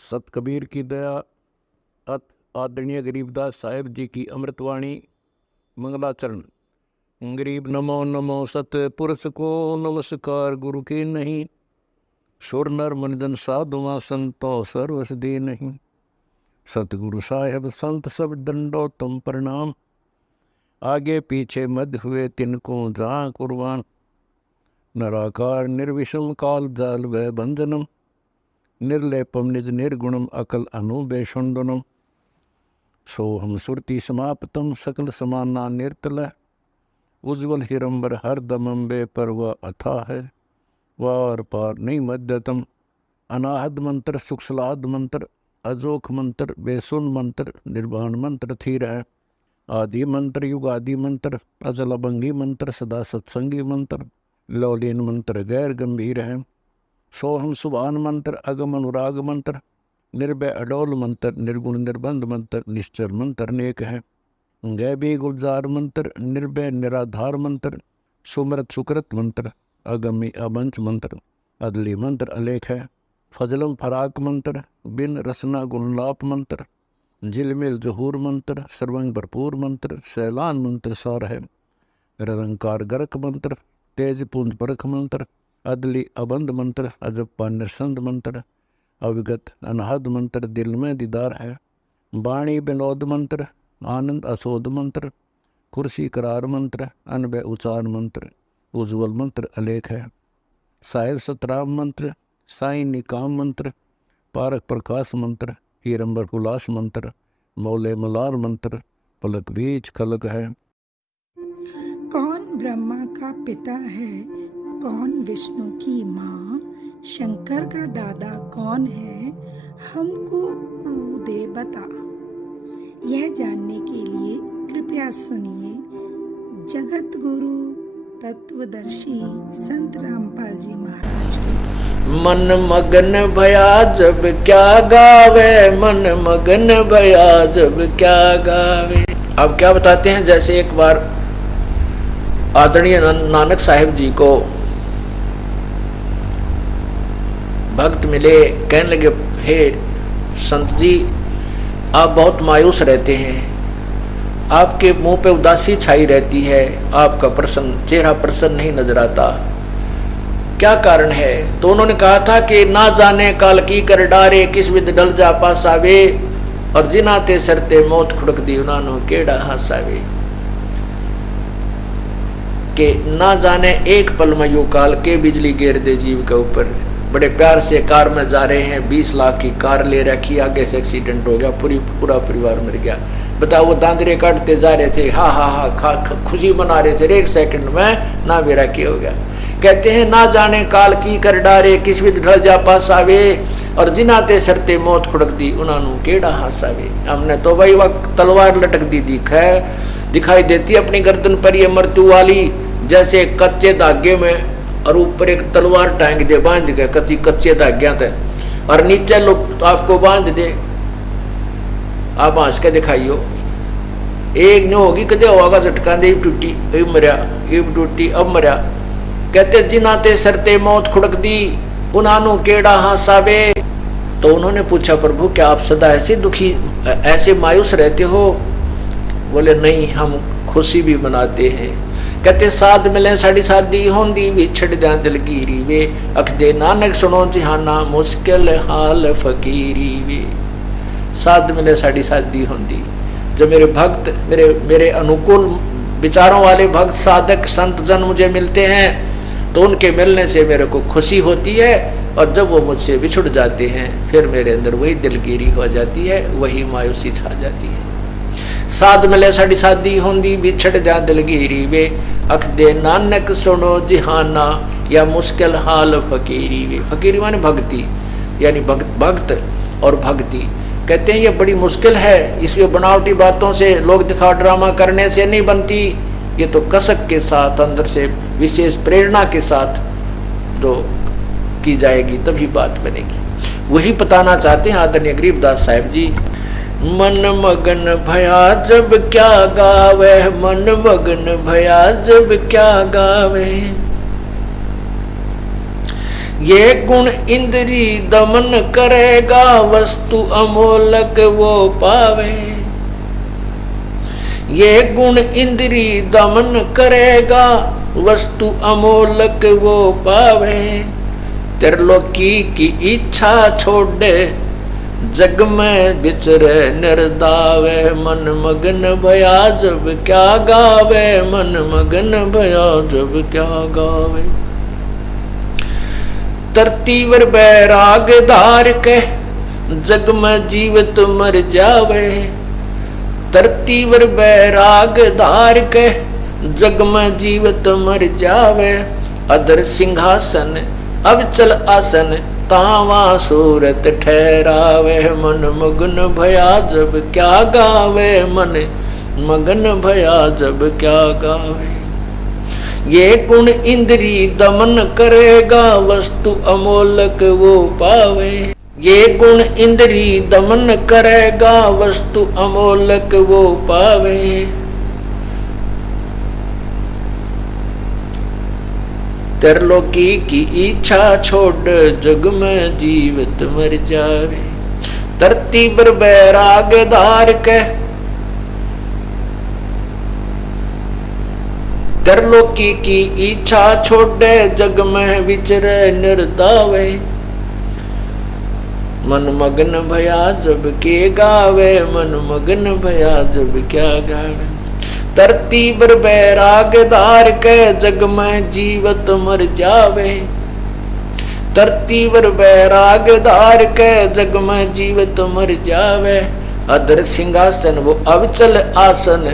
सत कबीर की दया अत आदरणीय गरीबदास साहेब जी की अमृतवाणी मंगलाचरण। गरीब नमो नमो सत पुरुष को नमस्कार गुरु की नहीं, सुर नर मनजन साधुआ संतो सर्वस दे नहीं। सतगुरु साहेब संत सब दंडो तुम प्रणाम, आगे पीछे मध्य हुए तिनको जहाँ कुर्बान। नराकार निर्विषम काल जाल व बंधनम, निर्लेपम निज निर्गुणम अकल अनुबेषुंडनम। सोहम सुरति समाप्तम सकल समाना निर्तल, उज्ज्वल हिरंबर हर दमंबे पर वह अथा है। वार पार नहीं मध्यतम, अनाहद मंत्र सुखसलाद मंत्र, अजोख मंत्र बेसुन मंत्र, निर्वाण मंत्र थीर है। आदि मंत्र युगादि मंत्र, अजल अभंगी मंत्र, सदा सत्संगी मंत्र, लौलीन मंत्र गैर गंभीर है। सोहम सुभान मंत्र, अगम अनुराग मंत्र, निर्भय अडोल मंत्र, निर्गुण निर्बंध मंत्र, निश्चर मंत्र अनेक है। गैबी गुलजार मंत्र, निर्भय निराधार मंत्र, सुमरत सुकृत मंत्र, अगमी अबंच मंत्र, अदली मंत्र अलेख है। फजलम फराक मंत्र, बिन रसना गुणलाप मंत्र, झिलमिल जहूर मंत्र, सर्वंग भरपूर मंत्र, सैलान मंत्र सार है। निरंकार गरक मंत्र, तेज पुंज परख मंत्र, अदली अबंध मंत्र, अजप्पा निरसंद मंत्र, अविगत अनहद मंत्र, दिल में दीदार है। वाणी विनोद मंत्र, आनंद असोद मंत्र, कुर्सी करार मंत्र, अनबय उचार मंत्र, उज्ज्वल मंत्र अलेख है। साहिब सतराम मंत्र, साई निकाम मंत्र, पारक प्रकाश मंत्र, हीरंबर हुलास मंत्र, मौले मलार मंत्र, पलक बीज खलक है। कौन ब्रह्मा का पिता है, कौन विष्णु की माँ, शंकर का दादा कौन है, हमको दे बता। यह जानने के लिए कृपया सुनिए जगत गुरु तत्वदर्शी संत रामपाल जी महाराज के। मन मगन भया जब क्या गावे, मन मगन भया जब क्या गावे। अब क्या बताते हैं, जैसे एक बार आदरणीय नानक साहिब जी को भक्त मिले, कहने लगे हे संत जी, आप बहुत मायूस रहते हैं, आपके मुंह पे उदासी छाई रहती है, आपका प्रसन्न चेहरा प्रसन्न नहीं नजर आता, क्या कारण है? तो उन्होंने कहा था कि ना जाने काल की कर डारे, किस विद ढल जा पासावे, और जिनाते सरते मौत खुड़क दी उन्होंने केड़ा हासावे। के ना जाने एक पल में यू काल के बिजली गिर दे जीव के ऊपर। बड़े प्यार से कार में जा रहे हैं, 20 लाख की कार ले रखी, आगे से एक्सीडेंट हो गया, पूरा परिवार मर गया। बताओ, वो दांदरे काटते जा रहे थे, हा हा हा खुशी मना रहे थे, एक सेकंड में ना बेरा की हो गया। कहते हैं ना जाने काल की कर डारे, किस विद ढल जा पास आवे, और जिनाते सरते मौत खुड़क दी उन्होंने केड़ा हासावे। हमने तो भाई वक्त तलवार लटक दी दिखाई देती अपनी गर्दन पर ये मृत्यु वाली, जैसे कच्चे धागे में और ऊपर एक तलवार टांग दे बांध के कति कच्चे धाग्या थे, और नीचे लोग आपको बांध दे, आप हंस के दिखाइयो। एक न होगी कदे होगा झटका दे टूटी, मरिया, टूटी अब मरिया। कहते जिनाते सरते मौत खुड़क दी उन्हानु केड़ा हासावे। तो उन्होंने पूछा, प्रभु क्या आप सदा ऐसे दुखी ऐसे मायूस रहते हो? बोले नहीं, हम खुशी भी मनाते हैं। कहते साध मिले साड़ी शादी होंदी, विछड़ जा दिलगीरी वे, अख दे नानक सुनो जिहाना मुश्किल हाल फकीरी वे। साध मिले साड़ी शादी होंदी, जब मेरे भक्त मेरे अनुकूल विचारों वाले भक्त साधक संत जन मुझे मिलते हैं, तो उनके मिलने से मेरे को खुशी होती है, और जब वो मुझसे बिछुड़ जाते हैं फिर मेरे अंदर वही दिलगीरी हो जाती है, वही मायूसी छा जाती है। साध मिले साड़ी शादी होंदी, बिछड़ जा दिलगीरी वे, अख दे नानक सुनो जिहाना या मुश्किल हाल फकीरी वे। फकीरी माने भक्ति, यानी भक्त और भक्ति। कहते हैं ये बड़ी मुश्किल है, इसलिए बनावटी बातों से लोग दिखा ड्रामा करने से नहीं बनती, ये तो कसक के साथ अंदर से विशेष प्रेरणा के साथ जो की जाएगी तभी बात बनेगी। वही बताना चाहते हैं आदरणीय गरीबदास साहिब जी। मन मगन भया जब क्या गावे, मन मगन भया जब क्या गावे, ये गुण इंद्री दमन करेगा, वस्तु अमोलक वो पावे। ये गुण इंद्री दमन करेगा, वस्तु अमोलक वो पावे। त्रिलोकी की इच्छा छोड़े, जग में विचरे निर्दावे। मन मगन भया जब क्या गावे, मन मगन भया जब क्या गावे। तरतीवर बैराग धार के, जग में जीवित मर जावे। तरतीवर बैराग धार के, जग में जीवित मर जावे। अदर सिंहासन अब चल आसन, तावा सूरत ठहरावे। मन मगन भया जब क्या गावे, मन मगन भया जब क्या गावे। ये गुण इंद्री दमन करेगा, वस्तु अमोलक वो पावे। ये गुण इंद्री दमन करेगा, वस्तु अमोलक वो पावे। त्रिलोकी की इच्छा छोड़, जग में जीवित मर जावे। धरती पर बैराग धार के, त्रिलोकी की इच्छा छोड़े, जग में विचरे निर्दावे। मन मगन भया जब के गावे, मन मगन भया जब क्या गावे। धरती पर बैराग धार के, जग में जीवत मर जावे। धरती पर बैराग धार के, जग में जीवत मर जावे। अदर सिंहासन वो अब चल आसन,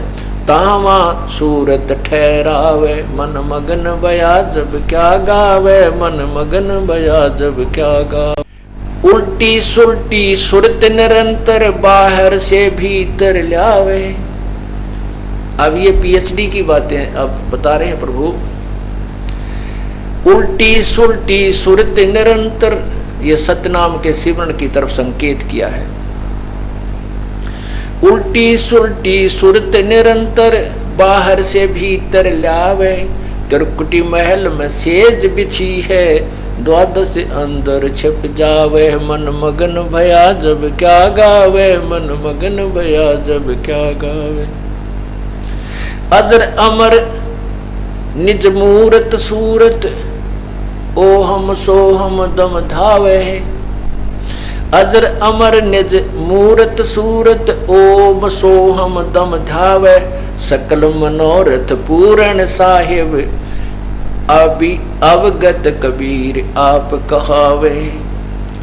तावा सूरत ठहरावे। मन मगन भया जब क्या गावे, मन मगन भया जब क्या गावे। उल्टी सुल्टी सुरत निरंतर, बाहर से भीतर लावे। अब ये पीएचडी की बातें अब बता रहे हैं प्रभु। उल्टी सुल्टी सुरत निरंतर, ये सतनाम के सिमरण की तरफ संकेत किया है। उल्टी सुल्टी सुरत निरंतर, बाहर से भीतर लावे। त्रिकुटी महल में सेज बिछी है, द्वादश अंदर छिप जावे। मन मगन भया जब क्या गावे, मन मगन भया जब क्या गावे। अजर अमर निज मूरत सूरत, ओ हम सो हम दम धावे। अजर अमर निज मूरत सूरत, ओम सो हम दम धावे। सकल मनोरथ पूर्ण साहिब, अभी अवगत कबीर आप कहावे।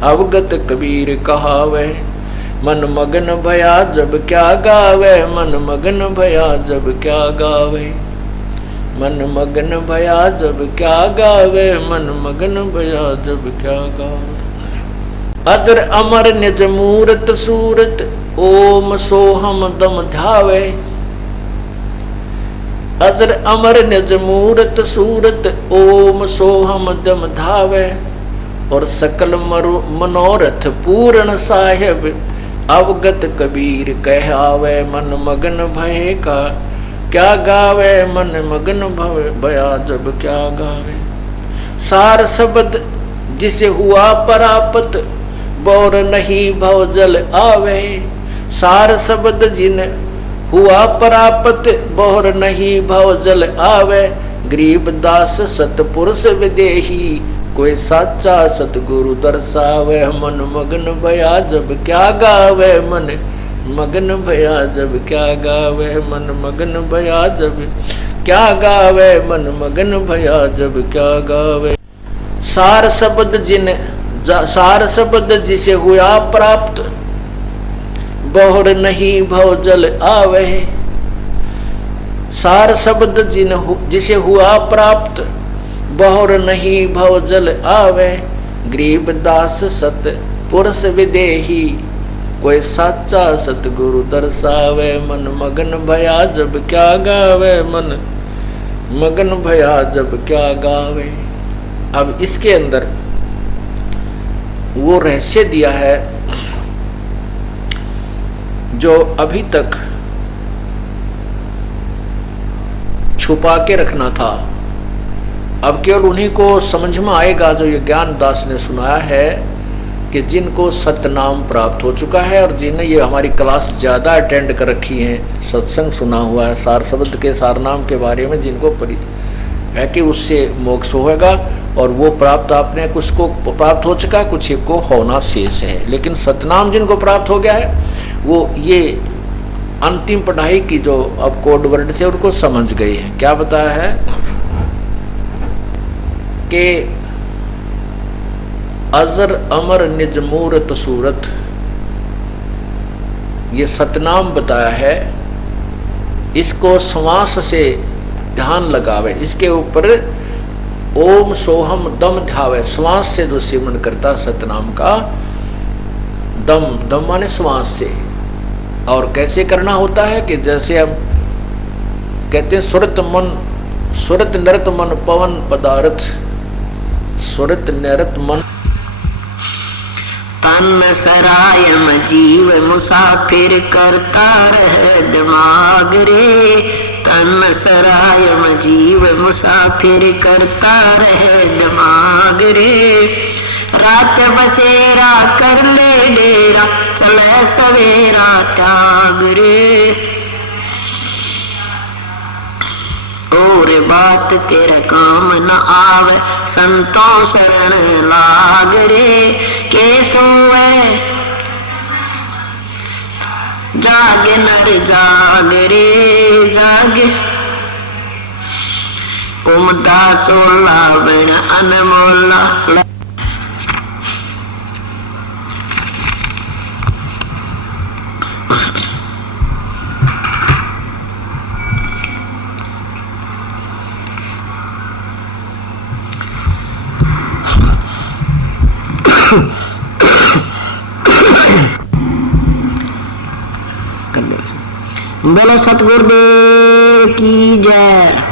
अवगत कबीर कहावे। मन मगन भया जब क्या गावे, मन मगन भया जब क्या गावे। मन मगन भया जब क्या गावे, मन मगन भया जब क्या गावे। अजर अमर निज मूरत सूरत, ओम सोहम दम धावे। अजर अमर निज मूरत सूरत, ओम सोहम दम धावे। और सकल मनोरथ पूर्ण साहिब, अवगत कबीर कहावे। मन मगन भय का क्या गावे, मन मगन भया जब क्या गावे। सार शब्द जिसे हुआ परापत, बोर नहीं भव जल आवे। सार शब्द जिन हुआ परापत, बोर नहीं भव जल आवे। गरीब दास सतपुरुष विदेही, कोई साचा सतगुरु दर्शावे। मन मगन भया जब क्या गावे, मन मगन भया जब क्या गावे। मन मगन भया जब क्या गावे, मन मगन भया जब क्या गावे। सार शब्द जिसे हुआ प्राप्त, बोहर नहीं भव जल आवे। सार शब्द जिसे हुआ प्राप्त, बहुर नहीं भव जल आवे। गरीब दास सत पुरुष विदेही, कोई साचा सतगुरु दर्शावे। मन मगन भया जब क्या गावे, मन मगन भया जब क्या गावे। अब इसके अंदर वो रहस्य दिया है जो अभी तक छुपा के रखना था, अब केवल उन्हीं को समझ में आएगा जो ये ज्ञान दास ने सुनाया है कि जिनको सतनाम प्राप्त हो चुका है और जिन्हें ये हमारी क्लास ज़्यादा अटेंड कर रखी है, सत्संग सुना हुआ है, सार शब्द के सारनाम के बारे में जिनको परिचय है कि उससे मोक्ष होगा और वो प्राप्त आपने कुछ को प्राप्त हो चुका है, कुछ एक को होना शेष है। लेकिन सतनाम जिनको प्राप्त हो गया है वो ये अंतिम पढ़ाई की जो अब कोड वर्ड से उनको समझ गए हैं। क्या बताया है कि अजर अमर निज मूरत सूरत, ये सतनाम बताया है। इसको श्वास से ध्यान लगावे, इसके ऊपर ओम सोहम दम ध्यावे, श्वास से जो सिमरन करता सतनाम का, दम दम माने श्वास से। और कैसे करना होता है कि जैसे हम कहते हैं सुरत नरत मन पवन पदार्थ, सुरत नरत मन तन सरायम जीव मुसाफिर करता रहे दिमाग रे, तन सरायम जीव मुसाफिर करता रहे दिमाग रे। रात बसेरा कर ले डेरा, चले सवेरा त्याग रे। और बात तेरे काम न आवे, संतों शरण लाग रे। के सोवे जागे नर जाग रे जागे, उमदा चोला बिन अनमोला। बोलो सतगुरुदेव की जय।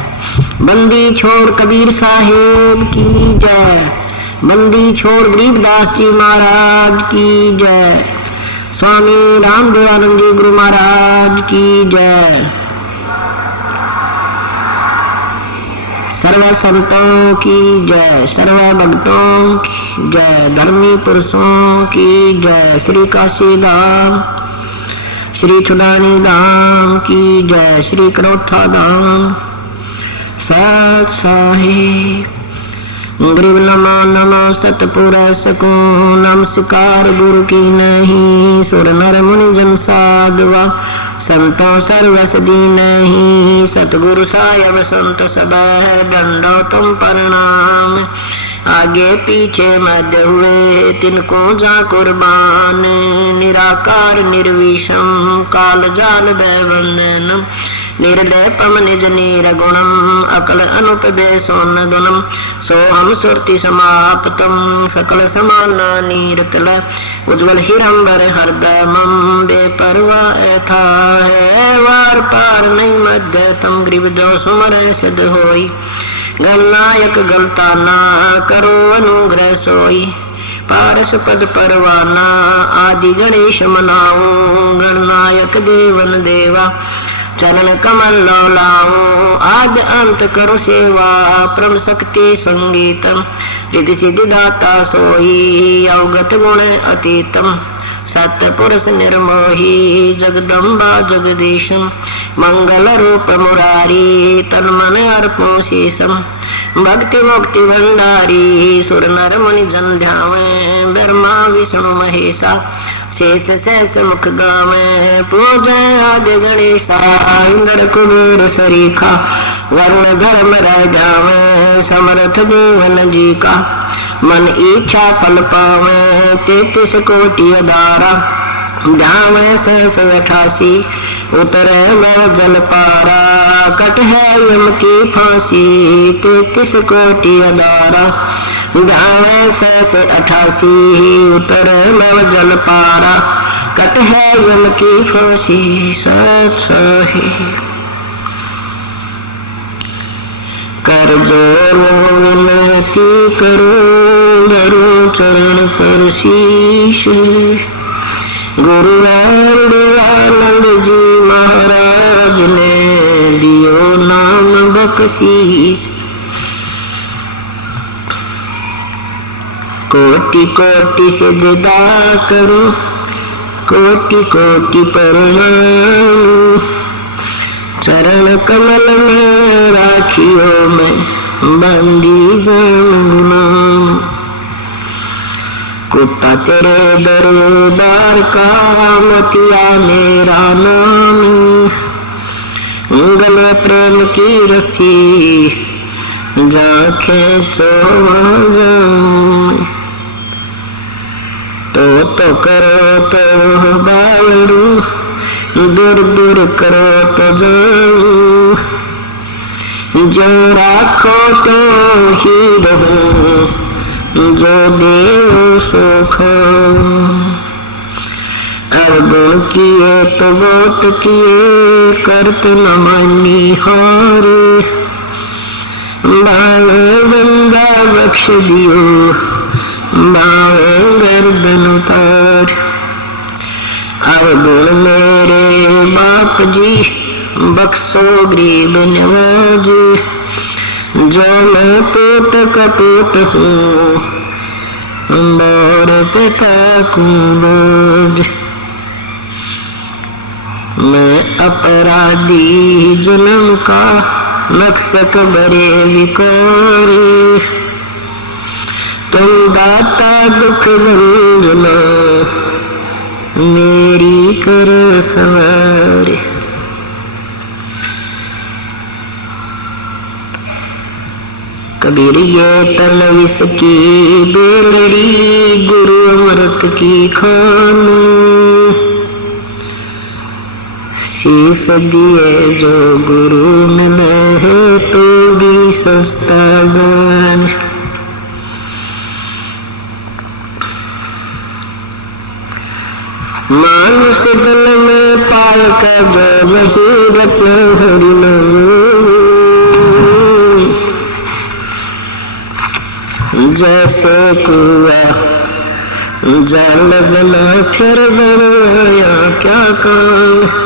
बंदी छोड़ कबीर साहेब की जय। बंदी छोड़ गरीबदास जी महाराज की जय। स्वामी रामदेवानंद जी गुरु महाराज की जय। सर्व संतों की जय, सर्व भक्तों की जय, धर्मी पुरुषों की जय। श्री काशी धाम, श्री छुडानी धाम की जय। श्री करोथा धाम सत साहिब। गरीब नमो नमो सतपुरुष को नमस्कार गुरु की नहीं। सुर नर मुनि जन साधवा संतों सर्वसदी नहीं। सतगुरु साहेब संत सदा दंडो तुम प्रणाम। आगे पीछे मध्य हुए तिनको जा कुर्बान। निराकार निर्विषम काल जाल दैवंदनम। निर्लेपम निज निर्गुणम अकल अनुपदेशो न गुणम। सोहम सुरति समाप्तम सकल समाना नीरकल। उज्ज्वल हिरंबर हृदयमम बेपरवाह था है। वार पार नहीं मध्य तम ग्रीव जो सुमर सिद्ध होई। गणनायक गलता ना करो अनुग्रह सोई। पारस पद परवाना आदि गणेश मनाओ। गणनायक देवन देवा चरण कमल लाओ। आज अंत करो सेवा परम शक्ति संगीतम। रिद्धि सिद्धि दाता सोई अवगत गुण अतीतम। सत्य पुरुष निर्मोही जगदम्बा जगदीशम। मंगल रूप मुरारी तन मन अर्पो शीशम। भक्ति मुक्ति भंडारी सुर नर मुनि जन ध्यावे। ब्रह्मा विष्णु महेशा शेष शेष मुख गावे। पूजै आदि गणेशा इंद्र कुबेर सरीखा। वर्ण धर्म रह जावे समर्थ जीवन जी का। मन इच्छा फल पावे 33 कोटि अदारा। जावे 688 उतरे मैं जल पारा। कट है यम की फांसी 33 कोटि अदारा। जावे 688 उतरे मैं जल पारा। कट है यम की फांसी सत साहिब। कर जोर विनती करो धरो चरण पर शीश। गुरु रामदेवानंद जी महाराज ने दियो नाम बख्शीश। कोटि कोटि सिजदा करूं, कोटि कोटि प्रणाम। चरण कमल में राखियो मैं बंदी जाऊं। कुत्ता तेरे दरबार का मतिया मेरा नाम। गले प्रेम की रस्सी जा खेचो जाऊं। तो करो तो बावरू, दूर दूर करो तो जाऊं। जो राखो तो ही रहूं, जो देव सो खाऊं। गुण किए तो बहुत किए, करत न मानी हार। बावे बंदा बख्श दियो, बावे गर्दन उतार। गुण मेरे बाप जी बख्शो गरीब नवाज। जो मैं पेट कपूत हूँ, और पिता को बोझ। मैं अपराधी जुल्म का नक्सत बड़े विकारी। तुम दाता दुख भंजना, मेरी कर सवार। कबीर ये तलविस की बेलड़ी, गुरु अमृत की खान। शीस दिए जो गुरु मिले है, तो भी सस्ता जान। मानुष जल में पाल का जो नहीं रत्न हरिनाम। जैसे कुआ जल बना फिर बनाया क्या काम।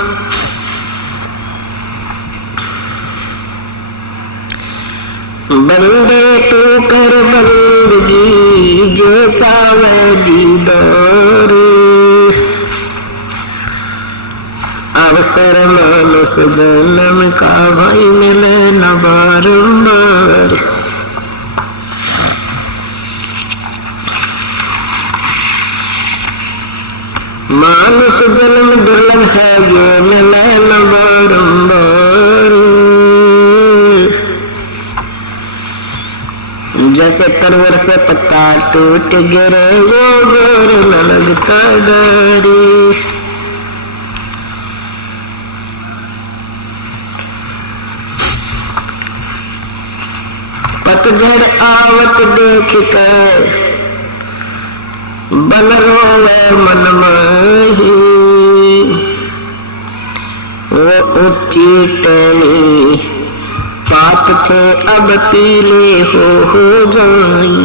बंदे तू कर बंदगी, जो चावे दीदार। अवसर मानुष जन्म का भाई मिले न बारंबार। मानुष जन्म दुर्लभ है, ये मिले न बारंबार। जैसे तरवर से पत्ता टूट गिरे, वो गोर न लगता दारी। पतझड़ आवत देख कर बन रोवे मन माही। वो ऊंची टहनी पाप थे अब पीले हो जाई।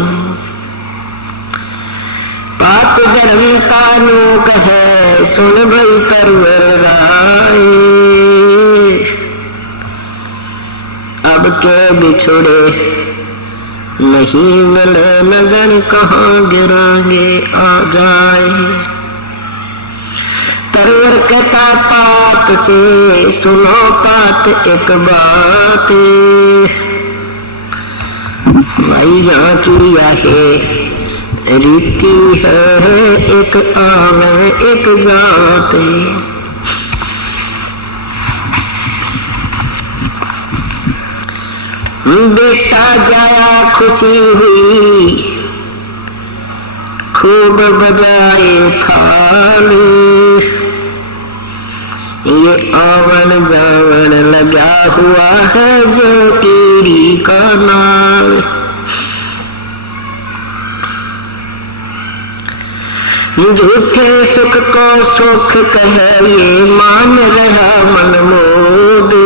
पाप धर्म कानू कहे, सुन भई तरवर राय। अब के बिछुड़े नहीं मिले, नजर कहाँ गिरांगे आ जाए। तरवर कहता पात से, सुनो पात एक बात। भाई यहाँ की आहे रीति है, एक आवे एक जात। बेटा जाया खुशी हुई, खूब बजाए थाल। ये आवन जावन लगा हुआ है, जो तेरी का नाल। झूठे सुख को सुख कहे, ये मान रहा मन मोद।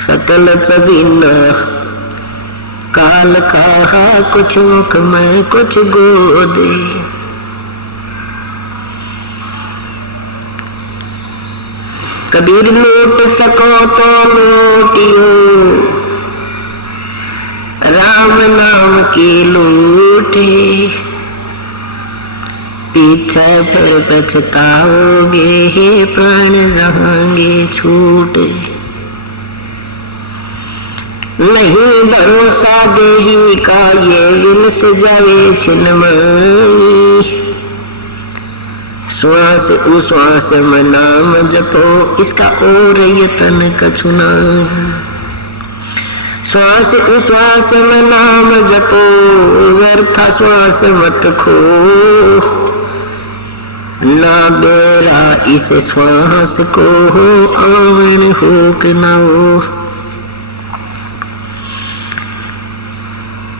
सकल सबिना काल कहा, कुछ मुख में कुछ गोद। कबीर लूट सको तो लूटियो, राम नाम की लूटे, पीछे फिर पछताओगे, प्राण जाएंगे छूटे। नहीं भरोसा देही का ये विलस जावे छिन्मयी, श्वास उश्वास में नाम जपो, इसका और यतन कछु ना। श्वास उश्वास में नाम जपो, व्यर्थ श्वास मत खो, ना बेरा इस श्वास को हो, आवन हो कि ना हो।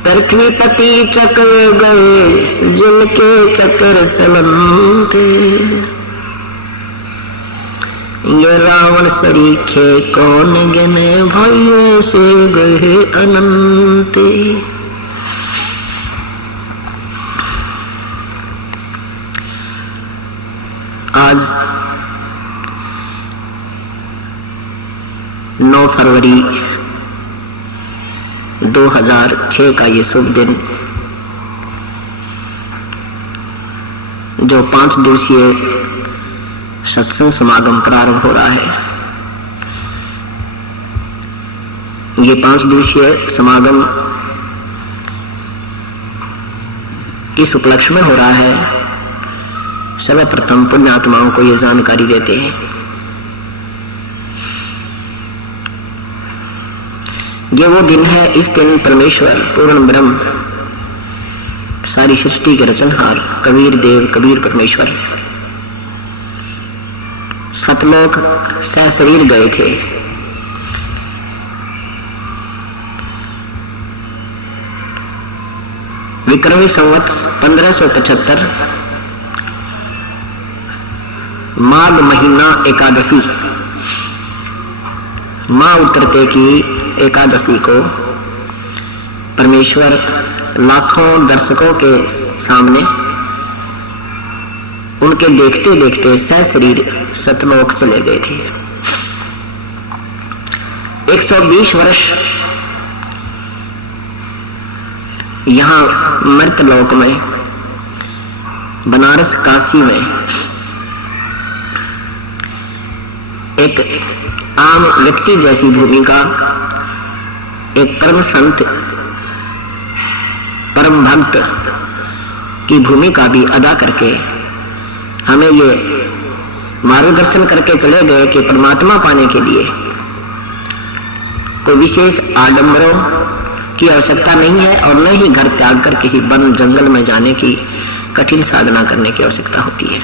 पृथ्वीपति चक्र गए जिनके चक्र चलते, ये रावण सरीखे कौन गिने, भाइयों से गए अनंत। आज 9 फरवरी 2006 का ये शुभ दिन, जो 5 दिवसीय सत्संग समागम प्रारंभ हो रहा है। ये 5 दिवसीय समागम किस उपलक्ष्य में हो रहा है, सर्वप्रथम पुण्यात्माओं को ये जानकारी देते हैं। ये वो दिन है, इस दिन परमेश्वर पूर्ण ब्रह्म, सारी सृष्टि के रचनहार कबीर देव कबीर परमेश्वर सतलोक सशरीर गए थे। विक्रमी संवत 1575 माघ महीना एकादशी, माँ उतरते की एकादशी को परमेश्वर लाखों दर्शकों के सामने उनके देखते देखते सशरीर सतलोक चले गए थे। 120 वर्ष यहाँ मर्तलोक में, बनारस काशी में एक आम व्यक्ति जैसी भूमिका एक परम संत परम भक्त की भूमिका भी अदा करके हमें ये मार्गदर्शन करके चले गए कि परमात्मा पाने के लिए कोई विशेष आडंबरों की आवश्यकता नहीं है और न ही घर त्याग कर किसी वन जंगल में जाने की कठिन साधना करने की आवश्यकता होती है।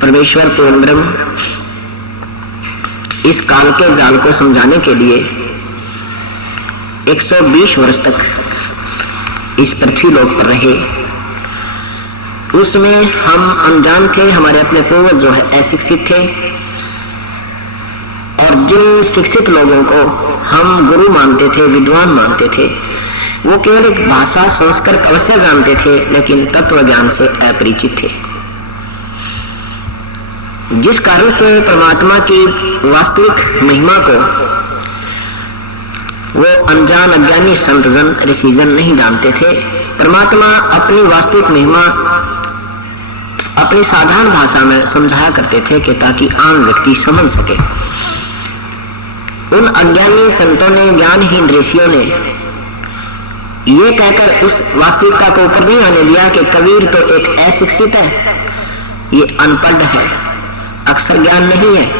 परमेश्वर पूर्ण ब्रह्म इस काल के जाल को समझाने के लिए 120 वर्ष तक इस पृथ्वी लोक पर रहे। उसमें हम अनजान थे, हमारे अपने पूर्वज जो है अशिक्षित थे, और जिन शिक्षित लोगों को हम गुरु मानते थे, विद्वान मानते थे, वो केवल एक भाषा संस्कृत अवश्य जानते थे लेकिन तत्व ज्ञान से अपरिचित थे। जिस कारण से परमात्मा की वास्तविक महिमा को वो अनजान अज्ञानी संतजन ऋषिजन नहीं जानते थे। परमात्मा अपनी वास्तविक महिमा अपनी साधारण भाषा में समझाया करते थे कि ताकि आम व्यक्ति समझ सके। उन अज्ञानी संतों ने, ज्ञानहीन ऋषियों ने ये कहकर उस वास्तविकता को ऊपर नहीं आने दिया कि कबीर तो एक अशिक्षित है, ये अनपढ़ है, अक्षर ज्ञान नहीं है,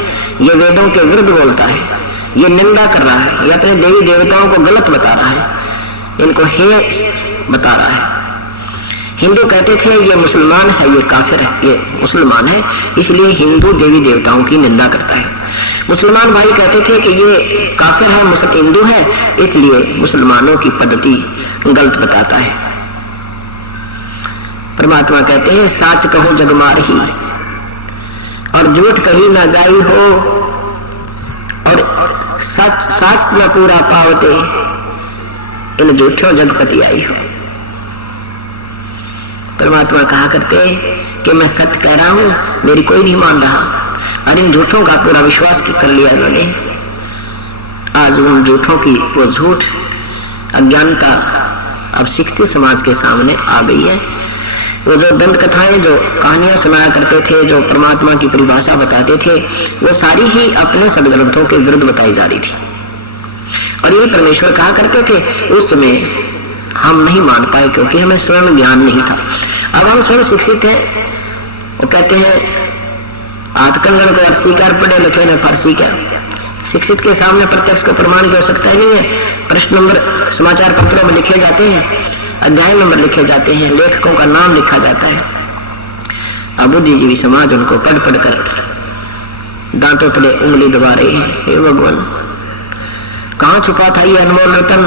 ये वेदों के विरुद्ध बोलता है, ये निंदा कर रहा है, ये अपने देवी देवताओं को गलत बता रहा है, इनको हे बता रहा है। हिंदू कहते थे ये मुसलमान है, ये काफिर है, ये मुसलमान है, इसलिए हिंदू देवी देवताओं की निंदा करता है। मुसलमान भाई कहते थे कि ये काफिर है, हिंदू है, इसलिए मुसलमानों की पद्धति गलत बताता है। परमात्मा कहते हैं साच कहो जग मारही और झूठ कही ना जाई हो, और सच साच न पूरा पावते इन झूठों जगपति आई हो। परमात्मा कहा करते कि मैं सत्य कह रहा हूं, मेरी कोई नहीं मान रहा, और इन झूठों का पूरा विश्वास कर लिया इन्होंने। आज उन झूठों की वो झूठ अज्ञानता अब शिक्षित समाज के सामने आ गई है। वो जो दंत कथाएं, जो कहानियां सुनाया करते थे, जो परमात्मा की परिभाषा बताते थे, वो सारी ही अपने सदग्रंथों के विरुद्ध बताई जा रही थी। और ये परमेश्वर कहा करते थे, उस समय हम नहीं मान पाए क्योंकि हमें स्वयं ज्ञान नहीं था। अब हम स्वयं शिक्षित हैं। वो कहते हैं आतकंगन को अर्सी कर, पढ़े लिखे ने फारसी क्या। शिक्षित के सामने प्रत्यक्ष को प्रमाण की आवश्यकता ही नहीं है। प्रश्न नंबर समाचार पत्रों में लिखे जाते हैं, अध्याय नंबर लिखे जाते हैं, लेखकों का नाम लिखा जाता है। अब बुद्धिजीवी समाज उनको पढ़ पढ़ कर दांतों तले उंगली दबा रही है। हे भगवान, कहाँ छुपा था ये अनमोल रतन?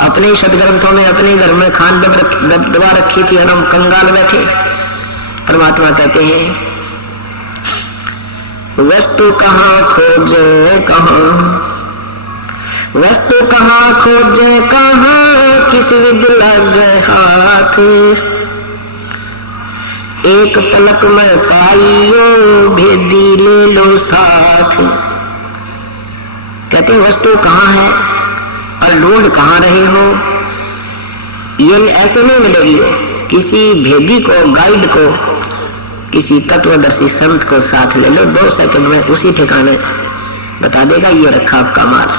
अपने ही सदग्रंथों में, अपने घर में खान दबा रखी थी और हम कंगाल बैठे। परमात्मा कहते हैं वस्तु कहाँ खोजे कहाँ, वस्तु कहाँ खोजे कहाँ, किस विध लग हाथ, एक पलक में पाइयो भेदी ले लो साथ। कहते वस्तु कहाँ है और ढूंढ कहाँ रहे हो, ये ऐसे नहीं मिलेगी। हो किसी भेदी को, गाइड को, किसी तत्वदर्शी संत को साथ ले लो, 2 सेकंड में उसी ठिकाने बता देगा ये रखा आपका मार्ग।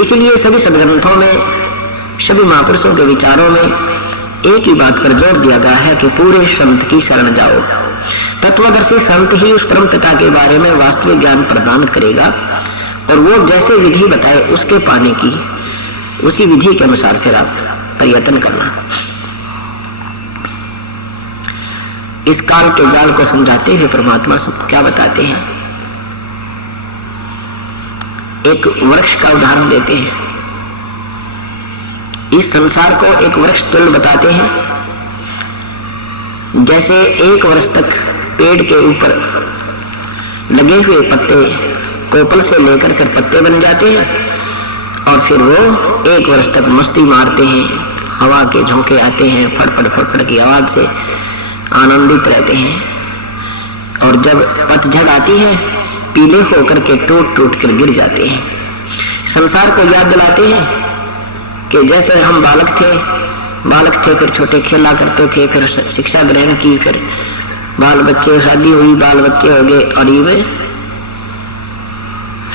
इसलिए सभी सदग्रंथों में, सभी महापुरुषों के विचारों में एक ही बात पर जोर दिया गया है कि पूरे संत की शरण जाओ। तत्वदर्शी संत ही उस परम पिता के बारे में वास्तविक ज्ञान प्रदान करेगा और वो जैसे विधि बताए उसके पाने की, उसी विधि के अनुसार फिर आप प्रयत्न करना। इस काल के जाल को समझाते हुए परमात्मा क्या बताते हैं? एक वृक्ष का उदाहरण देते हैं। इस संसार को एक वृक्ष तुल्य बताते हैं। जैसे 1 वर्ष तक पेड़ के ऊपर लगे हुए पत्ते कोपल से लेकर कर पत्ते बन जाते हैं और फिर वो 1 वर्ष तक मस्ती मारते हैं, हवा के झोंके आते हैं, फड़फड़ फड़फड़ की आवाज से आनंदित रहते हैं। और जब पतझड़ आती है पीले होकर के टूट टूट कर गिर जाते हैं। संसार को याद दिलाते हैं कि जैसे हम बालक थे, फिर छोटे खेला करते थे, फिर शिक्षा ग्रहण की, फिर बाल बच्चे, शादी हुई, बाल बच्चे हो गए और ये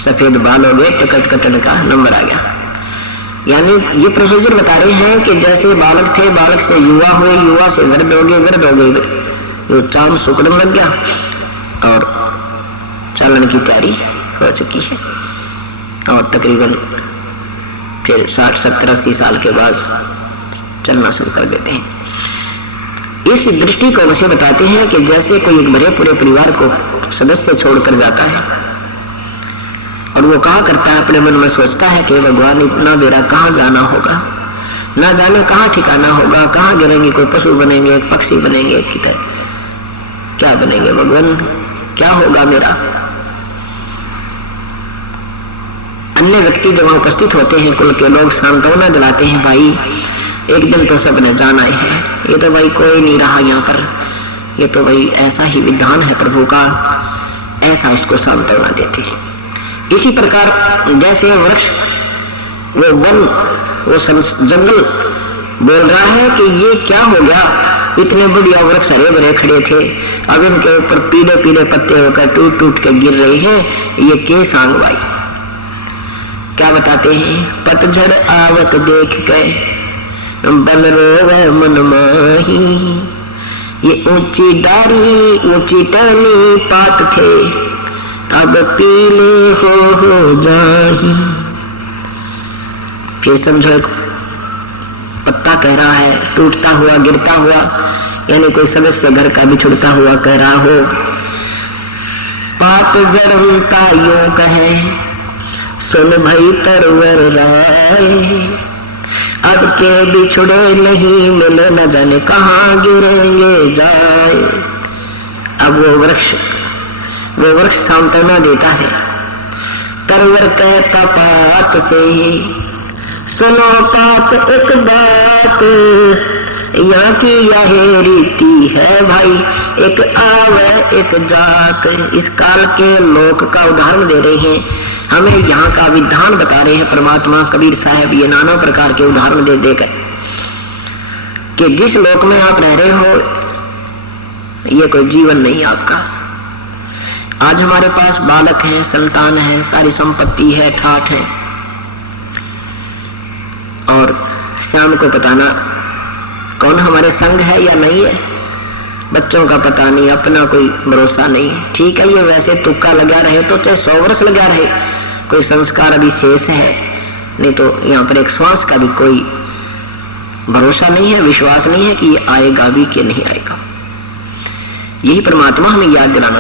सफेद बाल हो गए, टिकट कटन का नंबर आ गया। यानी ये प्रोसीजर बता रहे हैं कि जैसे बालक थे, बालक से युवा हुए, युवा से वृद्ध हो गए, वो चांद सुकड़न लग गया और चलन की तैयारी हो चुकी है और तकरीबन फिर 60, 70, 80 साल के बाद चलना शुरू कर देते हैं। इस दृष्टिकोण से बताते हैं कि जैसे कोई एक बड़े पूरे परिवार को सदस्य छोड़कर जाता है और वो कहा करता है, अपने मन में सोचता है कि भगवान इतना मेरा कहाँ जाना होगा, ना जाने कहाँ ठिकाना होगा, कहाँ गिरेंगे, कोई पशु बनेंगे, एक पक्षी बनेंगे, क्या बनेंगे भगवान, क्या होगा मेरा। अन्य व्यक्ति जब उपस्थित होते हैं, कुल के लोग सांत्वना दिलाते हैं, भाई एक दिन तो सबने जाना है, ये तो भाई कोई नहीं रहा यहाँ पर, ये तो भाई ऐसा ही विधान है प्रभु का, ऐसा उसको सांत्वना देते हैं। इसी प्रकार जैसे वृक्ष, वो वन, वो जंगल बोल रहा है कि ये क्या हो गया, इतने बढ़िया वृक्ष हरे भरे खड़े थे, अब इनके ऊपर पीले पीले पत्ते होकर टूट टूट के गिर रहे हैं, ये के सांग भाई। क्या बताते हैं? पतझड़ आवत देख के बन रोवे मन माही, ये ऊंची डारी ऊंची टहनी पात थे, अब पीले हो जाही। फिर समझो एक पत्ता कह रहा है, टूटता हुआ, गिरता हुआ, यानी कोई सदस्य घर का बिछुड़ता हुआ कह रहा हो, पात जरूरता यूं कहे, सुन भई तरवर राय, अब के बिछुड़े नहीं मिले, न जाने कहाँ गिरेंगे जाए। अब वो वृक्ष सांत्वना देता है, तरवर कहता पात से, सुनो पात एक बात, यहाँ की यह रीति है भाई, एक आवे एक जात। इस काल के लोक का उदाहरण दे रहे हैं हमें यहाँ का विधान बता रहे हैं परमात्मा कबीर साहब, ये नाना प्रकार के उदाहरण दे देकर कि जिस लोक में आप रह रहे हो ये कोई जीवन नहीं आपका। आज हमारे पास बालक है, संतान है, सारी संपत्ति है, ठाठ है, और शाम को बताना कौन हमारे संग है या नहीं है, बच्चों का पता नहीं, अपना कोई भरोसा नहीं। ठीक है, ये वैसे तुक्का लगा रहे तो चाहे 100 वर्ष लगा रहे, कोई संस्कार अभी शेष है, नहीं तो यहाँ पर एक श्वास का भी कोई भरोसा नहीं है, विश्वास नहीं है कि ये आएगा भी कि नहीं आएगा। यही परमात्मा हमें याद दिलाना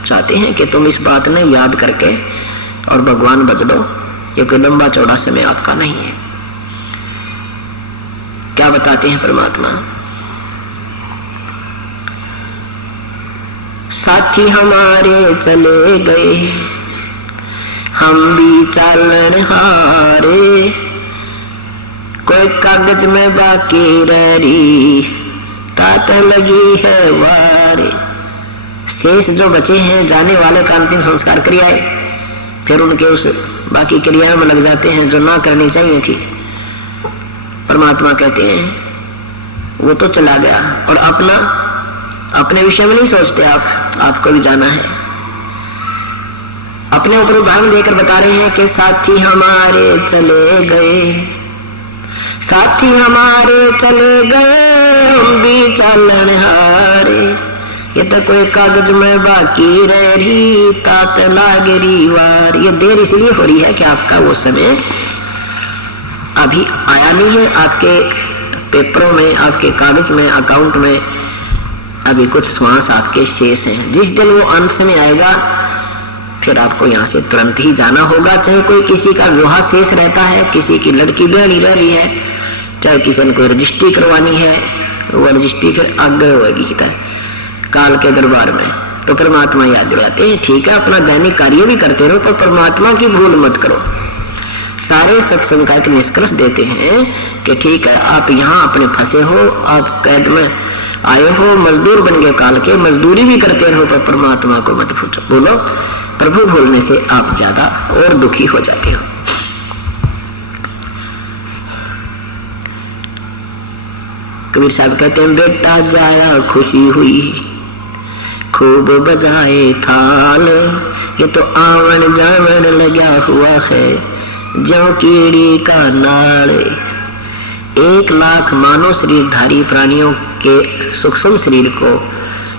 चाहते हैं कि तुम इस बात ने याद करके और भगवान बच लो, ये कोई लंबा चौड़ा समय आपका नहीं है। क्या बताते हैं परमात्मा? साथी हमारे चले गए, हम भी चालन हारे, कोई कागज में बाकी रही, तात लगी है वारे। शेष जो बचे हैं जाने वाले का अंतिम संस्कार क्रियाएं फिर उनके उस बाकी क्रियाओं में लग जाते हैं जो ना करनी चाहिए थी। परमात्मा कहते हैं वो तो चला गया, और अपने विषय में नहीं सोचते आपको भी जाना है। अपने ऊपर उदाहरण देकर बता रहे हैं कि साथी हमारे चले गए, साथी हमारे चले गए, हम भी चालन हारे, ये तो कोई कागज में बाकी रही, तात लागरी वार। ये देर इसलिए हो रही है कि आपका वो समय अभी आया नहीं है, आपके पेपरों में, आपके कागज में, अकाउंट में अभी कुछ श्वास आपके शेष हैं। जिस दिन वो अंत समय आएगा फिर आपको यहाँ से तुरंत ही जाना होगा। चाहे कोई किसी का विवाह शेष रहता है, किसी की लड़की ब्याही रह रही है, चाहे किसी ने कोई रजिस्ट्री करवानी है, वो रजिस्ट्री फिर आगे होगी काल के दरबार में। तो परमात्मा याद दिलाते हैं ठीक है, अपना दैनिक कार्य भी करते रहो, पर परमात्मा की भूल मत करो। सारे सत्संग का एक निष्कर्ष देते हैं कि ठीक है, आप यहाँ अपने फंसे हो, आप कैद में आए हो, मजदूर बन गए काल के, मजदूरी भी करते रहो, पर परमात्मा को मत बोलो। प्रभु बोलने से आप ज्यादा और दुखी हो जाते हो। कबीर साहब कहते हैं बेटा जाया खुशी हुई, खूब बजाए थाल, ये तो आवन जावन लगा हुआ है, जो कीड़ी का नाल। 1 लाख मानव शरीरधारी प्राणियों के सूक्ष्म शरीर को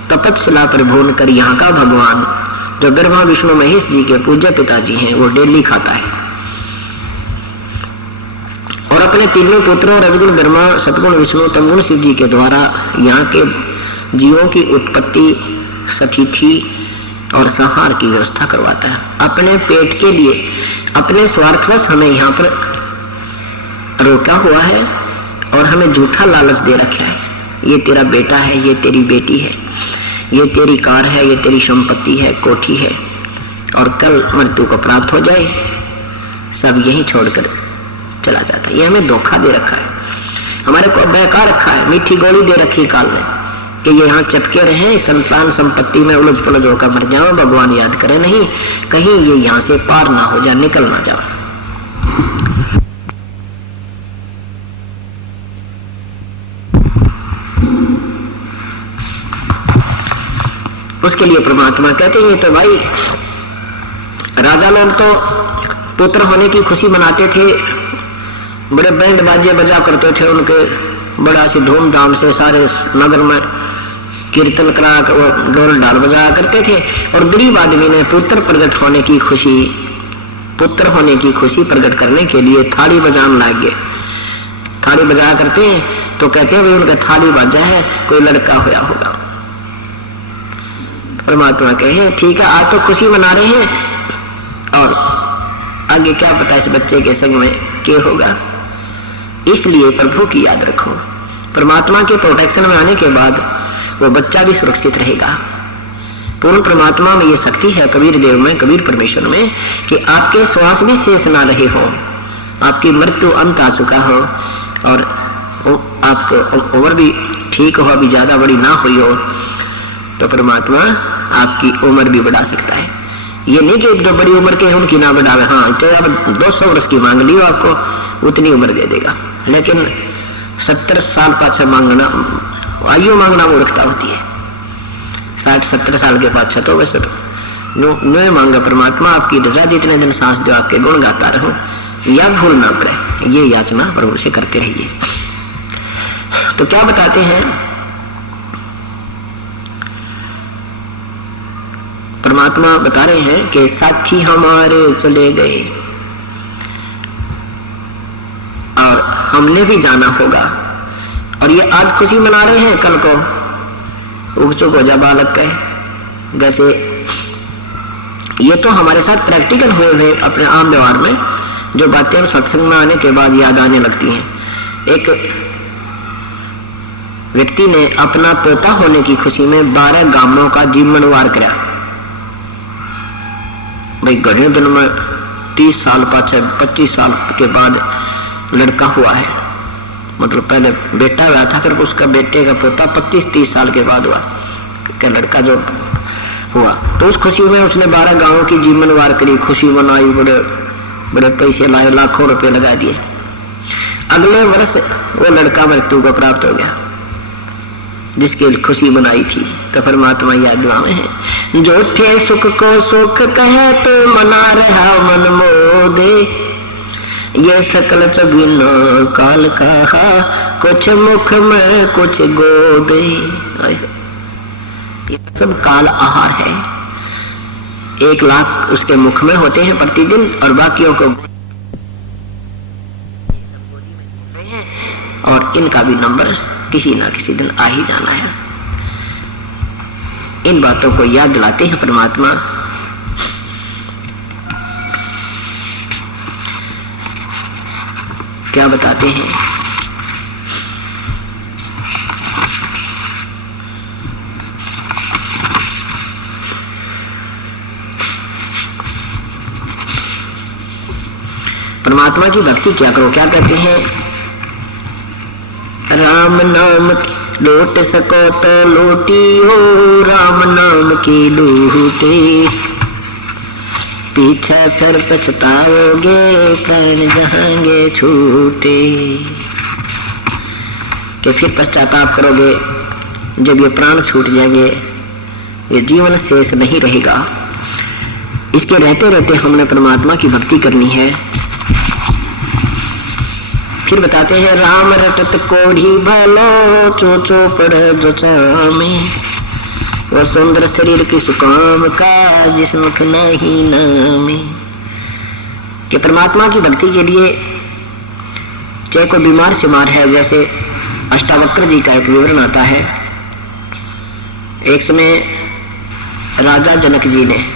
तपतशिला पर भून कर यहाँ का भगवान जो ब्रह्मा विष्णु महेश जी के पूज्य पिताजी हैं वो डेली खाता है, और अपने तीनों पुत्रों रजगुण ब्रह्मा सतगुण विष्णु तमगुण शिव जी के द्वारा यहाँ के जीवों की उत्पत्ति स्थिति और संहार की व्यवस्था करवाता है। अपने पेट के लिए अपने स्वार्थवश हमें यहाँ पर रोका हुआ है और हमें झूठा लालच दे रखा है। ये तेरा बेटा है, ये तेरी बेटी है, ये तेरी कार है, ये तेरी संपत्ति है, कोठी है, और कल मृत्यु को प्राप्त हो जाए सब यही छोड़कर चला जाता है। ये हमें धोखा दे रखा है, हमारे को बहका रखा है, मीठी गोली दे रखी काल में कि ये यहाँ चपके रहे, संतान संपत्ति में उलझ पुलझ होकर मर जाओ, भगवान याद करे नहीं, कहीं ये यहाँ से पार ना हो जाए, निकल ना जाओ। उसके लिए परमात्मा कहते हैं तो भाई राजा लोग तो पुत्र होने की खुशी मनाते थे, बड़े बैंड बाजे बजा करते थे, उनके बड़ा सी धूमधाम से सारे नगर में कीर्तन करा ढोल ढाल बजाया करते थे। और गरीब आदमी ने पुत्र प्रकट होने की खुशी, पुत्र होने की खुशी प्रकट करने के लिए थाली बजाने लग गए। थाली बजाया करते हैं तो कहते हैं उनका थाली बाजा है, कोई लड़का होया होगा। परमात्मा कहे ठीक है, आज तो खुशी मना रहे हैं और आगे क्या पता इस बच्चे के संग में क्या होगा। इसलिए प्रभु की याद रखो। परमात्मा के प्रोटेक्शन में आने के बाद वो बच्चा भी सुरक्षित रहेगा। पूर्ण परमात्मा में ये शक्ति है, कबीर देव में, कबीर परमेश्वर में, कि आपके श्वास भी शेष ना रहे हो, आपकी मृत्यु अंत आ चुका हो और आपको उम्र भी ठीक हो, अभी ज्यादा बड़ी ना हुई हो, तो परमात्मा आपकी उम्र भी बढ़ा सकता है। ये नहीं कि जो बड़ी उम्र के हैं उनकी ना बढ़ावे, हाँ तो अब 200 वर्ष की मांग ली आपको उतनी उम्र दे देगा, लेकिन 70 साल पाछे मांगना, आयु मांगना मूर्खता होती है। 60-70 साल के पाछे तो वैसे नो मांगा परमात्मा आपकी रजा, जितने दिन सांस दो आपके गुण गाता रहो, या भूल ना पड़े, ये याचना प्रभु से करते रहिए। तो क्या बताते हैं परमात्मा, बता रहे हैं कि साथी हमारे चले गए और हमने भी जाना होगा, और ये आज खुशी मना रहे हैं, कल को उग चुक हो जा बालक कहे। जैसे ये तो हमारे साथ प्रैक्टिकल हुए हुए अपने आम व्यवहार में जो बातें सत्संग में आने के बाद याद आने लगती हैं। एक व्यक्ति ने अपना पोता होने की खुशी में 12 गांवों का जीवनवार कराया। भाई घने दिन में 30 साल पाछे 25 साल के बाद लड़का हुआ है, मतलब पहले बेटा हुआ था, फिर उसका बेटे का पोता 25-30 साल के बाद हुआ, क्या लड़का जो हुआ। तो उस खुशी में उसने 12 गांवों की जीवनवार करी, खुशी मनाई, बड़े बड़े पैसे लाए, लाखों रुपए लगा दिए। अगले वर्ष वो लड़का मृत्यु को प्राप्त हो गया जिसकी खुशी मनाई थी। तो परमात्मा याद दुआ में है, जो थे सुख को सुख कहे तो मना रहा मन मोदे, ये सकल चबिनो काल कहा, कुछ मुख में कुछ गोदे। ये सब काल आहार है, 1 लाख उसके मुख में होते हैं प्रतिदिन, और बाकियों को, और इनका भी नंबर किसी ना किसी दिन आ ही जाना है। इन बातों को याद दिलाते हैं परमात्मा। क्या बताते हैं, परमात्मा की भक्ति क्या करो, क्या कहते हैं, राम नाम की लौट सको तो लौटी हो, राम नाम की लूटे, पीछे फिर पछताओगे, प्राण जहांगे छूटे। कि फिर पश्चाताप करोगे जब ये प्राण छूट जाएंगे, ये जीवन शेष नहीं रहेगा। इसके रहते रहते हमने परमात्मा की भक्ति करनी है। फिर बताते हैं, राम रटत कोढ़ी भलो, चो पड़े जो चामे, वो सुंदर शरीर की सुकाम का, जिस मुख नहीं नामे। कि परमात्मा की भक्ति के लिए चाहे कोई बीमार शिमार है, जैसे अष्टावक्र जी का एक विवरण आता है। एक समय राजा जनक जी ने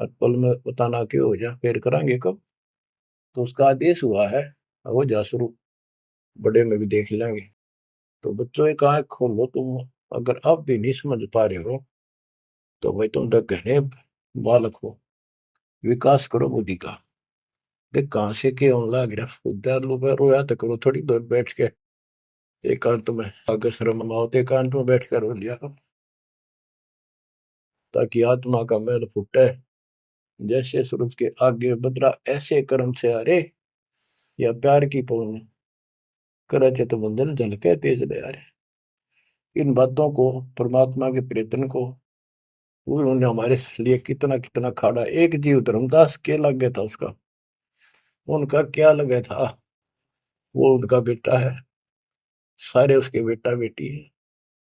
और पल में बताना क्यों हो जा, फिर करांगे कब। तो उसका आदेश हुआ है, हो जा शुरू, बड़े में भी देख लेंगे। तो बच्चों एक आंख खोलो तुम, अगर अब भी नहीं समझ पा रहे हो तो भाई तुम घने बालक हो, विकास करो बुद्धि का। देख कहाँ से के होने लग रहा, विद्यालु में रोया तो करो थोड़ी देर बैठ के, एकांत में आगे शर्म आओ तो एकांत में बैठ कर रो लिया करो, ताकि आत्मा का मैल फूटे। जैसे सूरज के आगे बदरा ऐसे कर्म से आ रे, या प्यार की पौन करे थे तो बंधन झलके तेज ले आ रहे। इन बातों को, परमात्मा के प्रेतन को, उन्होंने हमारे लिए कितना कितना खाड़ा। एक जीव धर्मदास के लग गया था उसका, उनका क्या लगा था, वो उनका बेटा है, सारे उसके बेटा बेटी है,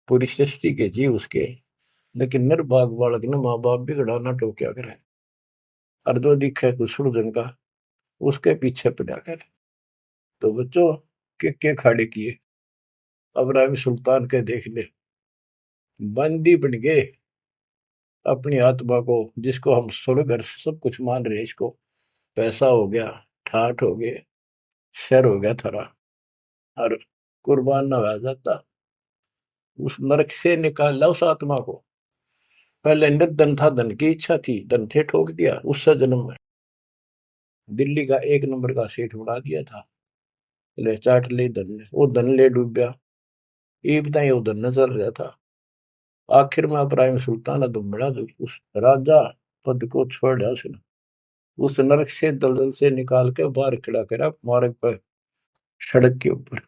पूरी सृष्टि के जीव उसके। लेकिन निर्भाग बालक ने माँ बाप बिगड़ा ना टोक्या करे, और जो दिखे कुछ सुरजन का उसके पीछे पड़ा कर। तो बच्चों के खाड़े किए, अब्राहिम सुल्तान के देख ले, बंदी बन गए अपनी आत्मा को, जिसको हम स्वर्ग सब कुछ मान रहे, इसको पैसा हो गया, ठाठ हो गए, शर हो गया थरा, और कुर्बान ना हो जाता, उस नरक से निकाला उस आत्मा को। पहले निर्धन था, धन की इच्छा थी, धन थे ठोक दिया, उससे जन्म में दिल्ली का 1 नंबर का सेठ बना दिया था, ले चाट ले धन, वो धन ले डूबया, ये बताइए वो धन न चल रहा था। आखिर में इब्राहिम सुल्तान दुम्बड़ा जो उस राजा पद को छोड़ दिया उसने, उस नरक से दलदल से निकाल के बाहर खड़ा करा मार्ग पर, सड़क के ऊपर,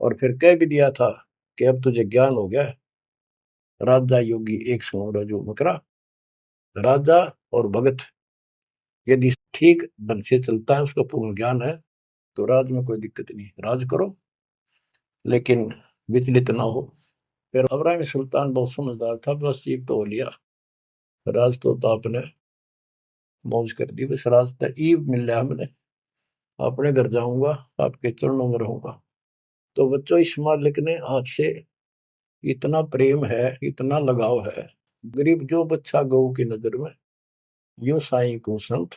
और फिर कह भी दिया था कि अब तुझे ज्ञान हो गया। राजा योगी एक सुनो जो मकरा, राजा और भगत यदि ठीक ढंग से चलता है, उसका पूर्ण ज्ञान है, तो राज में कोई दिक्कत नहीं, राज करो लेकिन विचलित ना हो। फिर इब्राहिम सुल्तान बहुत समझदार था, बस एक तो हो लिया राज, तो आपने मौज कर दी, बस राज तो ईब मिल रहा, हमने अपने घर जाऊंगा, आपके चरणों में रहूंगा। तो बच्चों इस मालिक ने आपसे इतना प्रेम है, इतना लगाव है, गरीब जो बच्चा गऊ की नजर में, यूं साईं को संत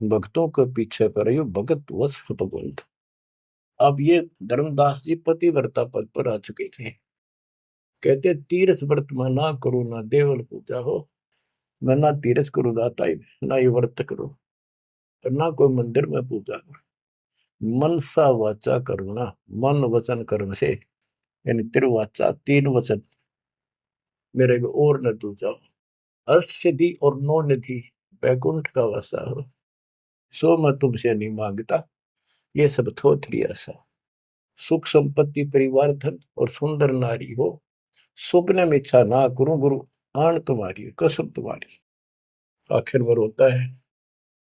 भक्तों के पीछे पर यू भगत वत्स भगवंत। अब ये धर्मदास जी पतिव्रता पद पर आ चुके थे, कहते तीर्थ व्रत में ना करो ना देवल पूजा हो, मैं ना तीर्थ करो दाता ना ये व्रत करो, और ना कोई मंदिर में पूजा करो। मनसा वाचा करुणा, मन वचन कर्म से, यानी तिरुवाचा 3 वचन मेरे को और न तू जाओ, अष्ट सिद्धि और 9 निधि बैकुंठ का वासा हो, सो मैं तुमसे नहीं मांगता, ये सब थोथरी आशा। सुख संपत्ति परिवार धन और सुंदर नारी हो, स्वप्न में इच्छा ना करूं गुरु, आन तुम्हारी कसम तुम्हारी। आखिर में रोता है,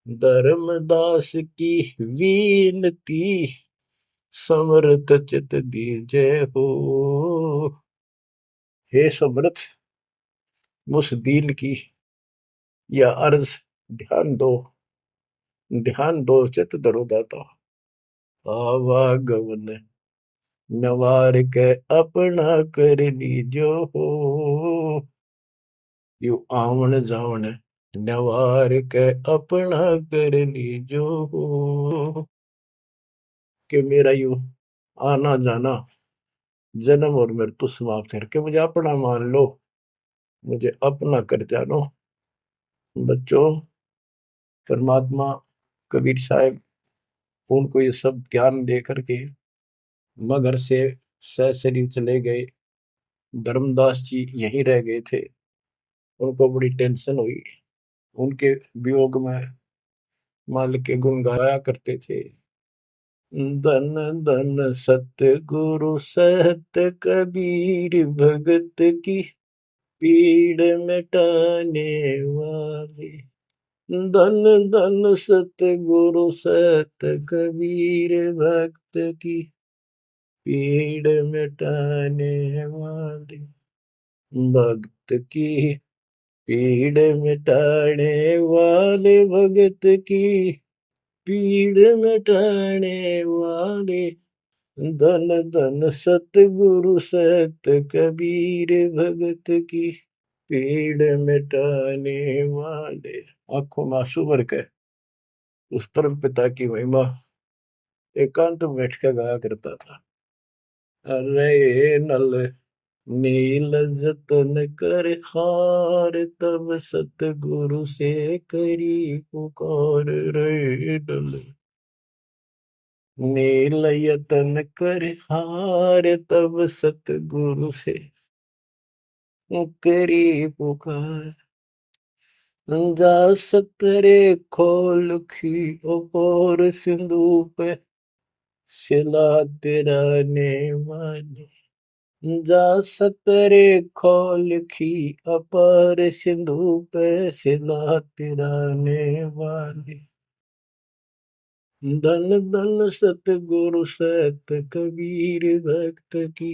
धर्मदास की वीनती समर्थ चित दीजे हो, हे समर्थ मुझ दीन की या अर्ज ध्यान दो, ध्यान दो चित धरो दाता। आवागमन नवार के अपना कर लीजो हो, यू आवन जावन नवार के अपना कर लीजो हो, कि मेरा यू आना जाना जन्म और मृत्यु समाप्त करके मुझे अपना मान लो, मुझे अपना कर जानो। बच्चों परमात्मा कबीर साहब उनको ये सब ज्ञान दे करके मगर से सशरीर चले गए, धर्मदास जी यहीं रह गए थे, उनको बड़ी टेंशन हुई, उनके वियोग में मालिक के गुण गाया करते थे। धन धन सत्य गुरु सत्य कबीर भगत की पीड़ मिटाने वाले, धन धन सत्य गुरु सत्य कबीर भक्त की पीड़ मिटाने वाले, भक्त की पीड़ मिटाने वाले, भगत की पीड़ मिटाने वाले, धन धन सतगुरु सत कबीर भगत की पीड़ मिटाने वाले। आंखों में आंसू भर के उस परम पिता की महिमा एकांत में बैठ कर गाया करता था। अरे नल नील जतन कर हार, तब सतगुरु से करी पुकार। रे नल नील यतन कर हार, तब सतगुरु से करी पुकार। जा सतरे खोल खी और सिंधु पे सिला तेरा ने वाली। जा सतरे खोल खी अपार सिंधु पे सिला तेरा ने वाली। धन धन सतगुरु सत कबीर भक्त की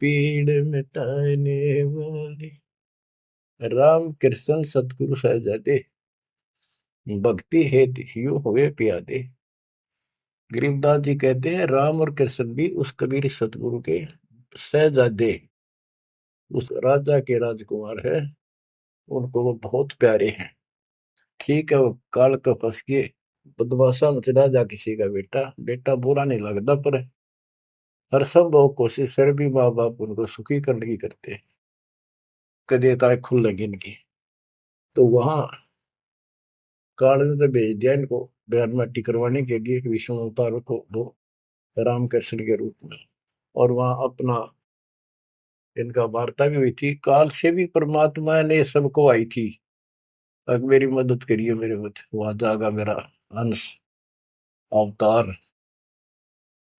पीड़ मिटाने वाली। राम कृष्ण सतगुरु सहजादे भक्ति है यूं हुए प्यादे। गरीबदास जी कहते हैं राम और कृष्ण भी उस कबीर सतगुरु के सहजादे, उस राजा के राजकुमार है, उनको वो बहुत प्यारे हैं। ठीक है, वो काल का फंस के बदमाशा में चला जा किसी का बेटा, बेटा बुरा नहीं लगता, पर हर संभव कोशिश फिर भी माँ बाप उनको सुखी करने की करते हैं, कदे ताए खुल लगी इनकी। तो वहां काल ने तो भेज दिया इनको बयान माटी करवाने के लिए विष्णु अवतार को दो रामकृष्ण के रूप में, और वहां अपना इनका वार्ता भी हुई थी। काल से भी परमात्मा ने सबको आई थी, अब मेरी मदद करिए मेरे मत, वहां जागा मेरा अंश अवतार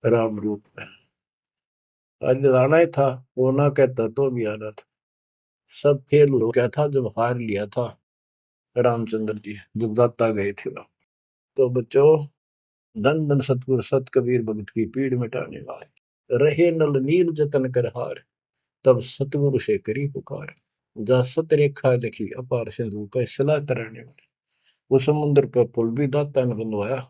राम रूप में। आज आना ही था, वो ना कहता तो भी आना था। सब फेल हो गया था जब हार लिया था रामचंद्र जी, जब दाता गए थे राम। तो बच्चों, धन धन सतगुरु सत कबीर भगत की पीड़ मिटाने वाले। रहे नल नील जतन कर हार, तब सतगुरु से करी पुकार। जा सत रेखा लिखी अपार सिंधु पे सिला तराने वाले। वो समुद्र पर पुल भी दाता ने बनवाया,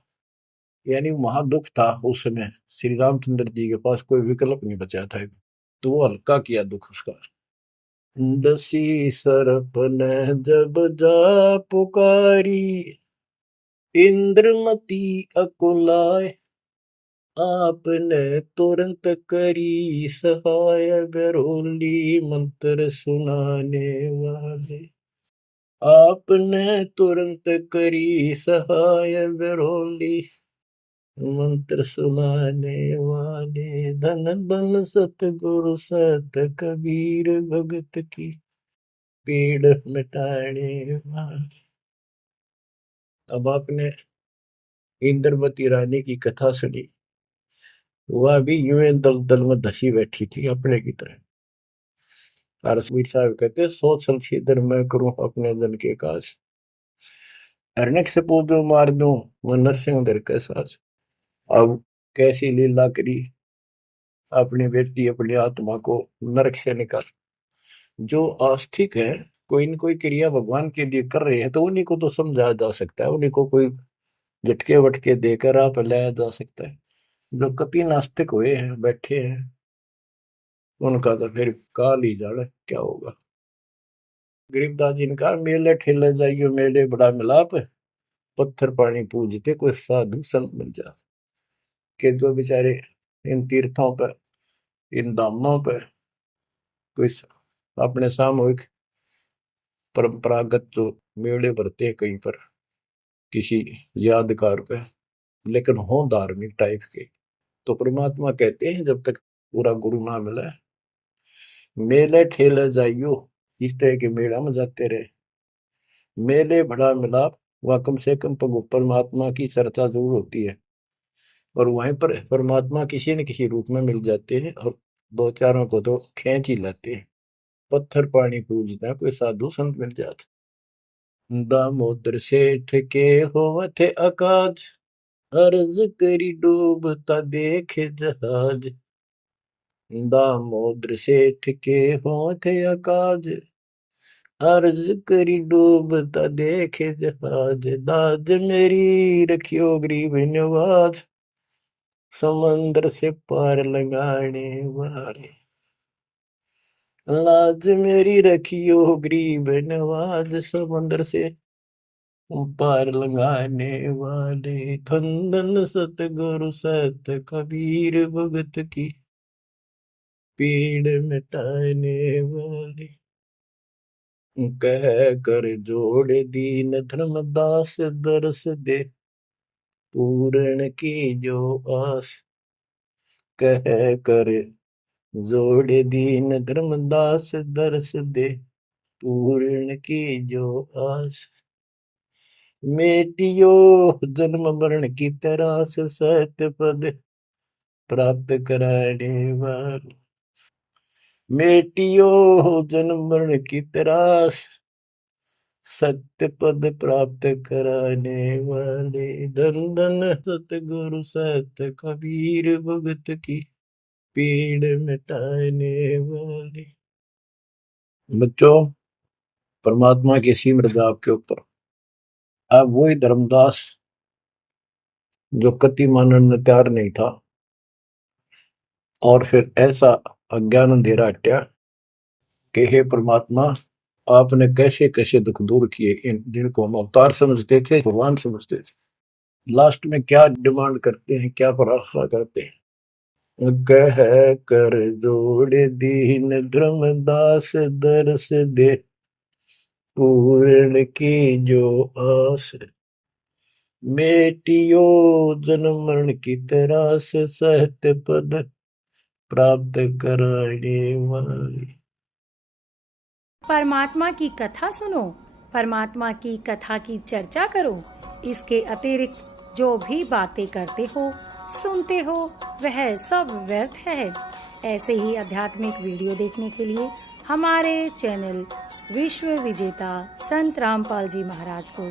यानी वहां दुख था उस समय, श्री रामचंद्र जी के पास कोई विकल्प नहीं बचा था, तो वो हल्का किया दुख उसका। दसी सरप ने जब जा पुकारी, इंद्रमती अकुलाय। आपने तुरंत करी सहाय, बरोली मंत्र सुनाने वाले। आपने तुरंत करी सहाय, बरोली मंत्र सुनाने वाले। धन धन सतगुरु सत कबीर भगत की पीड़ मिटाने वाले। अब आपने इंद्रवती रानी की कथा सुनी, वह भी यूं दल दल में धसी बैठी थी अपने की तरह। रसवीर साहब कहते सोच संशीधर मैं करूं अपने जन के काज, अरनक से पूजो मार दूं मैं नरसिंह दर के साज। अब कैसी लीला करी अपनी बेटी अपनी आत्मा को नरक से निकाल। जो आस्तिक है, कोई न कोई क्रिया भगवान के लिए कर रहे हैं, तो उन्हीं को तो समझाया जा सकता है, उन्हीं को कोई झटके वटके देकर आप लाया जा सकता है। जो कपि नास्तिक हुए हैं बैठे हैं, उनका तो फिर काल ही जाने क्या होगा। गरीबदास जी ने कहा मेले ठेले जाइयो मेले बड़ा मिलाप, पत्थर पानी पूजते कोई साधु संत मिल जा। के जो बेचारे इन तीर्थों पर, इन धामों पर कोई अपने सामूहिक परंपरागत जो मेले भरते हैं कहीं पर किसी यादगार पे, लेकिन हो धार्मिक टाइप के, तो परमात्मा कहते हैं जब तक पूरा गुरु ना मिला, मेले ठेले जाइयो, इस तरह के मेला में जाते रहे। मेले बड़ा मिलाप, वह कम से कम परमात्मा की चर्चा जरूर होती है, और वहीं पर परमात्मा किसी न किसी रूप में मिल जाते हैं, और दो चारों को तो खींच ही लाते हैं। पत्थर पानी पूजता कोई साधु संत मिल जाते। दामोदर सेठ के होवत अकाज, अर्ज करी डूबता देखे जहाज। दामोदर सेठ के होवत अकाज, अर्ज करी डूबता देखे जहाज। दाज मेरी रखियो गरीब नवाज, समंदर से पार लगाने वाले। लाज मेरी रखियो गरीब नवाज, समंदर से पार लगाने वाले, धन सतगुरु सत कबीर भगत की पीड़ मिटाने वाले। कह कर जोड़ दीन धर्मदास, दरस दे पूर्ण की जो आस। कह कर जोड़ दीन धर्मदास, दरस दे पूर्ण की जो आस। मेटियो जन्म मरण की तरास, सत्य पद प्राप्त कराने वाले। मेटियो जन्म मरण की तरास, सत्य पद प्राप्त कराने वाले। धन धन सतगुरु सत कबीर भगत की पीड़ मिटाने वाले। बच्चों, परमात्मा की सिमरन आपके ऊपर। अब वही धर्मदास जो कति मानने में तैयार नहीं था, और फिर ऐसा अज्ञान अंधेरा हटा कि हे परमात्मा, आपने कैसे कैसे दुख दूर किए। इन जिनको हम अवतार समझते थे, भगवान समझते थे, लास्ट में क्या डिमांड करते हैं, क्या प्रार्थना करते हैं। कह कर जोड़ दीन धर्मदास, दरस दे पूर्ण की जो आस। मेटियो जन्म मरण की तरास, सत्य पद प्राप्त कराने वाली। परमात्मा की कथा सुनो, परमात्मा की कथा की चर्चा करो। इसके अतिरिक्त जो भी बातें करते हो, सुनते हो, वह सब व्यर्थ है। ऐसे ही आध्यात्मिक वीडियो देखने के लिए हमारे चैनल विश्व विजेता संत रामपाल जी महाराज को